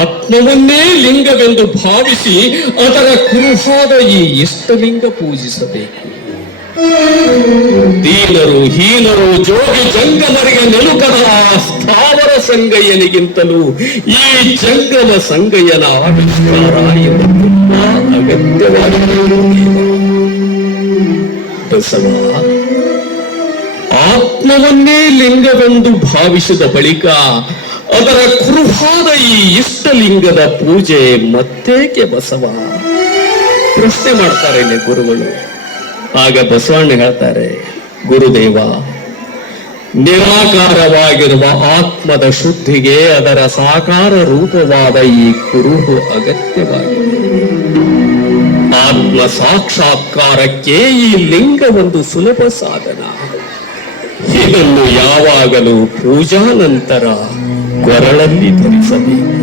ಆತ್ಮವನ್ನೇ ಲಿಂಗವೆಂದು ಭಾವಿಸಿ ಅದರ ಕುರುಹಾದ ಈ ಇಷ್ಟಲಿಂಗ ಪೂಜಿಸಬೇಕು. ದೀನರು, ಹೀನರು, ಜೋಗಿ, ಜಂಗಮರಿಗೆ ನೆಲುಕದ ಸ್ಥಾವರ ಸಂಗಯ್ಯನಿಗಿಂತಲೂ ಈ ಜಂಗಮ ಸಂಗಯ್ಯನ ಆವಿಷ್ಕಾರ ತುಂಬಾ ಬಸವ, ಆತ್ಮವನ್ನೇ ಲಿಂಗವೆಂದು ಭಾವಿಸಿದ ಬಳಿಕ ಅದರ ಕುರುಹಾದ ಈ ಇಷ್ಟಲಿಂಗದ ಪೂಜೆ ಮತ್ತೇಕೆ ಬಸವ? ಪ್ರಶ್ನೆ ಮಾಡ್ತಾರೆ ಗುರುಗಳು. ಆಗ ಬಸವಣ್ಣ ಹೇಳ್ತಾರೆ, ಗುರುದೇವ ನಿರಾಕಾರವಾಗಿರುವ ಆತ್ಮದ ಶುದ್ಧಿಗೆ ಅದರ ಸಾಕಾರ ರೂಪವಾದ ಈ ಕುರುಹು ಅಗತ್ಯವಾಗಿದೆ. ಆತ್ಮ ಸಾಕ್ಷಾತ್ಕಾರಕ್ಕೆ ಈ ಲಿಂಗ ಒಂದು ಸುಲಭ ಸಾಧನ. ಇದನ್ನು ಯಾವಾಗಲೂ ಪೂಜಾ ನಂತರ ಕೊರಳಲ್ಲಿ ಧರಿಸಬೇಕು.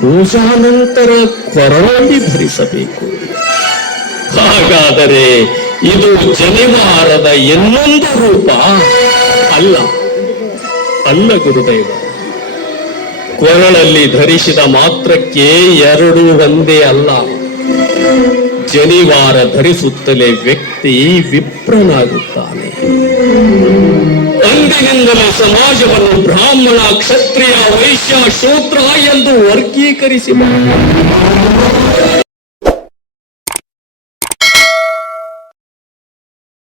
ಪೂಜಾ ನಂತರ ಕೊರಳಲ್ಲಿ ಧರಿಸಬೇಕು. ಹಾಗಾದರೆ ಇದು ಜನಿವಾರದ ಇನ್ನೊಂದು ರೂಪ ಅಲ್ಲ. ಅಲ್ಲ ಗುರುದೇವ. ಕೊರಳಲ್ಲಿ ಧರಿಸಿದ ಮಾತ್ರಕ್ಕೆ ಎರಡು ಒಂದೇ ಅಲ್ಲ. ಜನಿವಾರ ಧರಿಸುತ್ತಲೇ ವ್ಯಕ್ತಿ ವಿಪ್ರನಾಗುತ್ತಾನೆ. ಅಂದಿನಿಂದಲೇ ಸಮಾಜವನ್ನು ಬ್ರಾಹ್ಮಣ ಕ್ಷತ್ರಿಯ ವೈಶ್ಯ ಶೂದ್ರ ಎಂದು ವರ್ಗೀಕರಿಸಿ